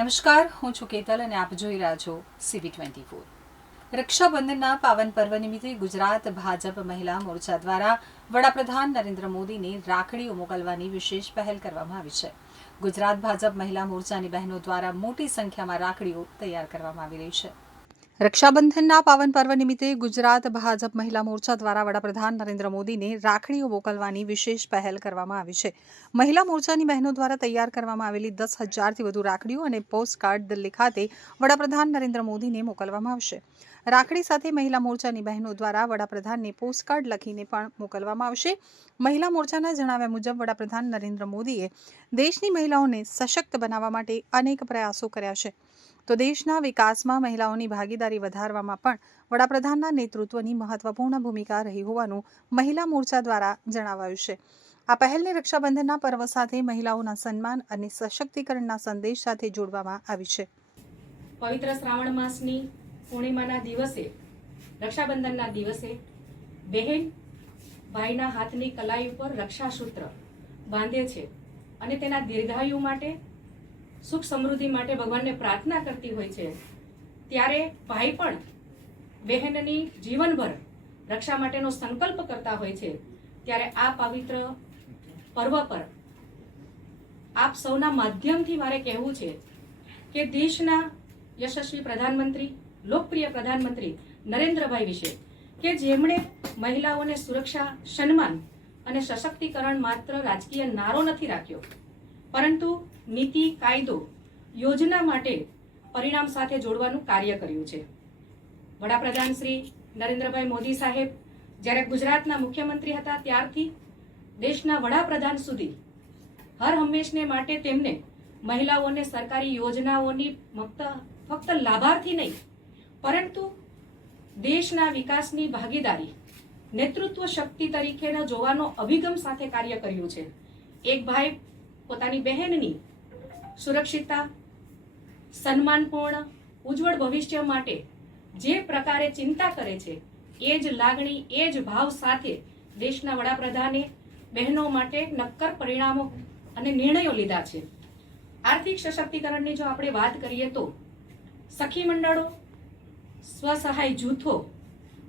નમસ્કાર, હું છું કેતલ અને આપ જોઈ રહ્યા છો CV24. રક્ષાબંધનના પાવન પર્વ નિમિત્તે ગુજરાત ભાજપ મહિલા મોરચા દ્વારા વડાપ્રધાન નરેન્દ્ર મોદીને રાખડીઓ મોકલવાની વિશેષ પહેલ કરવામાં આવી છે. ગુજરાત ભાજપ મહિલા મોરચાની બહેનો દ્વારા મોટી સંખ્યામાં રાખડીઓ તૈયાર કરવામાં આવી રહી છે. રક્ષાબંધનના પાવન પર્વ નિમિત્તે ગુજરાત ભાજપ મહિલા મોરચા દ્વારા વડાપ્રધાન નરેન્દ્ર મોદીને રાખડીઓ મોકલવાની વિશેષ પહેલ કરવામાં આવી છે. મહિલા મોરચાની બહેનો દ્વારા તૈયાર કરવામાં આવેલી 10,000થી વધુ રાખડીઓ અને પોસ્ટકાર્ડ દિલ્હી ખાતે વડાપ્રધાન નરેન્દ્ર મોદીને મોકલવામાં આવશે. રાખડી સાથે મહિલા મોરચાની બહેનો દ્વારા વડાપ્રધાનને પોસ્ટકાર્ડ લખીને પણ મોકલવામાં આવશે. મહિલા મોરચાના જણાવ્યા મુજબ વડાપ્રધાન નરેન્દ્ર મોદીએ દેશની મહિલાઓને સશક્ત બનાવવા માટે અનેક પ્રયાસો કર્યા છે. તો દેશના વિકાસમાં મહિલાઓની ભાગીદારી વધારવામાં પણ વડાપ્રધાનના નેતૃત્વની મહત્વપૂર્ણ ભૂમિકા રહી હોવાનું મહિલા મોરચા દ્વારા જણાવાયું છે. આ પહેલને રક્ષાબંધનના પર્વ સાથે મહિલાઓના સન્માન અને સશક્તિકરણના સંદેશ સાથે જોડવામાં આવી છે. પવિત્ર શ્રાવણ માસની પૂર્ણિમાના દિવસે, રક્ષાબંધનના દિવસે બહેન ભાઈના હાથની કલાઈ ઉપર રક્ષાસૂત્ર બાંધે છે અને તેના દીર્ઘાયુ માટે, સુખ સમૃદ્ધિ માટે ભગવાનને પ્રાર્થના કરતી હોય છે. ત્યારે ભાઈ પણ બહેનની જીવનભર રક્ષા માટેનો સંકલ્પ કરતા હોય છે. ત્યારે આ પવિત્ર પર્વ પર આપ સૌના માધ્યમથી મારે કહેવું છે કે દેશના યશસ્વી પ્રધાનમંત્રી, લોકપ્રિય પ્રધાનમંત્રી નરેન્દ્રભાઈ વિશે, કે જેમણે મહિલાઓને સુરક્ષા, સન્માન અને સશક્તિકરણ માત્ર રાજકીય નારો નથી રાખ્યો, પરંતુ નીતિ, કાયદો, યોજના માટે પરિણામ સાથે જોડવાનું કાર્ય કર્યું છે. વડાપ્રધાન શ્રી નરેન્દ્રભાઈ મોદી સાહેબ જ્યારે ગુજરાતના મુખ્યમંત્રી હતા ત્યારથી દેશના વડાપ્રધાન સુધી હર હંમેશને માટે તેમને મહિલાઓને સરકારી યોજનાઓની ફક્ત લાભાર્થી નહીં, પરંતુ દેશના વિકાસની ભાગીદારી, નેતૃત્વ શક્તિ તરીકેના જોવાનો અભિગમ સાથે કાર્ય કર્યું છે. એક ભાઈ પોતાની બહેનની સુરક્ષિતતા, સન્માનપૂર્ણ, ઉજ્જવળ ભવિષ્ય માટે જે પ્રકારે ચિંતા કરે છે, એ જ લાગણી, એ જ ભાવ સાથે દેશના વડાપ્રધાને બહેનો માટે નક્કર પરિણામો અને નિર્ણયો લીધા છે. આર્થિક સશક્તિકરણની જો આપણે વાત કરીએ તો સખી મંડળો, સ્વસહાય જૂથો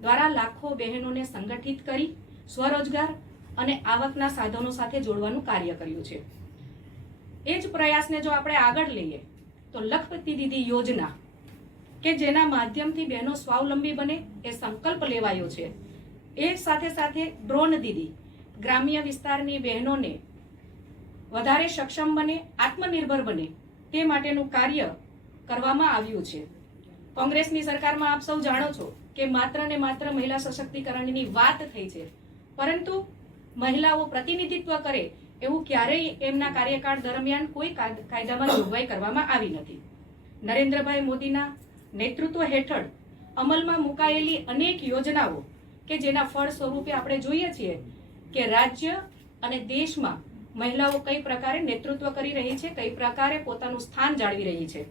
દ્વારા લાખો બહેનોને સંગઠિત કરી સ્વરોજગાર અને આવકના સાધનો સાથે જોડવાનું કાર્ય કર્યું છે. એ જ પ્રયાસને જો આપણે આગળ લઈએ તો લખપતિ દીદી યોજના, કે જેના માધ્યમથી બહેનો સ્વાવલંબી બને એ સંકલ્પ લેવાયો છે. એ સાથે સાથે ડ્રોન દીદી, ગ્રામ્ય વિસ્તારની બહેનોને વધારે સક્ષમ બને, આત્મનિર્ભર બને તે માટેનું કાર્ય કરવામાં આવ્યું છે. કોંગ્રેસની સરકારમાં આપ સૌ જાણો છો કે માત્ર ને માત્ર મહિલા સશક્તિકરણની વાત થઈ છે, પરંતુ મહિલાઓ પ્રતિનિધિત્વ કરે એવું ક્યારેય એમના કાર્યકાળ દરમિયાન કોઈ કાયદામાં જોગવાઈ કરવામાં આવી નથી. નરેન્દ્રભાઈ મોદીના નેતૃત્વ હેઠળ અમલમાં મુકાયેલી અનેક યોજનાઓ, કે જેના ફળ સ્વરૂપે આપણે જોઈએ છીએ કે રાજ્ય અને દેશમાં મહિલાઓ કઈ પ્રકારે નેતૃત્વ કરી રહી છે, કઈ પ્રકારે પોતાનું સ્થાન જાળવી રહી છે.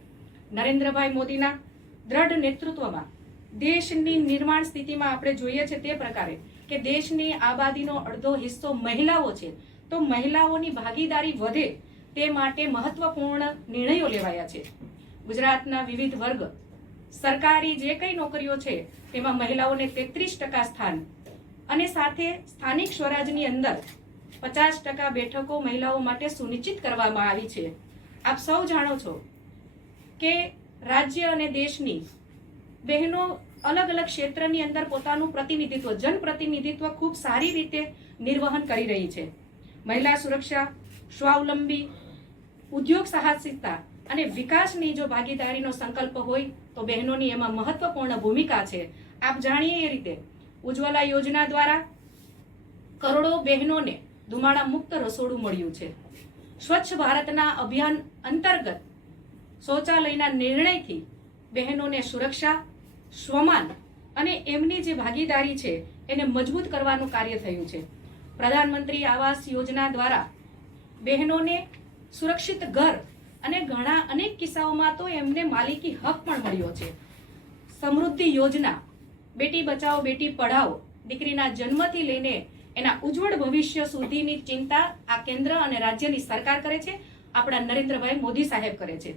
નરેન્દ્રભાઈ મોદીના દ્રઢ નેતૃત્વમાં દેશની નિર્માણ સ્થિતિમાં આપણે જોઈએ છે તે પ્રકારે કે દેશની આબાદીનો અડધો હિસ્સો મહિલાઓ છે, તો મહિલાઓની ભાગીદારી વધે તે માટે મહત્વપૂર્ણ નિર્ણયો લેવાયા છે. ગુજરાતના વિવિધ વર્ગ, સરકારી જે કઈ નોકરીઓ છે તેમાં મહિલાઓને 33% સ્થાન અને સાથે સ્થાનિક સ્વરાજની અંદર 50% બેઠકો મહિલાઓ માટે સુનિશ્ચિત કરવામાં આવી છે. આપ સૌ જાણો છો કે રાજ્ય અને દેશની બહેનો અલગ અલગ ક્ષેત્રની અંદર પોતાનું પ્રતિનિધિત્વ, જનપ્રતિનિધિત્વ ખૂબ સારી રીતે નિર્વહન કરી રહી છે. મહિલા સુરક્ષા, સ્વાવલંબી, ઉદ્યોગ સાહસિકતા અને વિકાસની જો ભાગીદારીનો સંકલ્પ હોય તો બહેનોની એમાં મહત્વપૂર્ણ ભૂમિકા છે. આપ જાણીએ એ રીતે ઉજ્જવલા યોજના દ્વારા કરોડો બહેનોને ધુમાડા મુક્ત રસોડું મળ્યું છે. સ્વચ્છ ભારતના અભિયાન અંતર્ગત શૌચાલયના નિર્ણયથી બહેનોને સુરક્ષા, સ્વમાન અને એમની જે ભાગીદારી છે એને મજબૂત કરવાનું કાર્ય થયું છે. પ્રધાનમંત્રી આવાસ યોજના દ્વારા બહેનોને સુરક્ષિત ઘર અને અનેક કિસ્સાઓમાં તો એમને માલિકી હક પણ મળ્યો છે. સમૃદ્ધિ યોજના, બેટી બચાવો બેટી પઢાઓ, દીકરીના જન્મથી લઈને એના ઉજ્જવળ ભવિષ્ય સુધીની ચિંતા આ કેન્દ્ર અને રાજ્યની સરકાર કરે છે, આપણા નરેન્દ્રભાઈ મોદી સાહેબ કરે છે.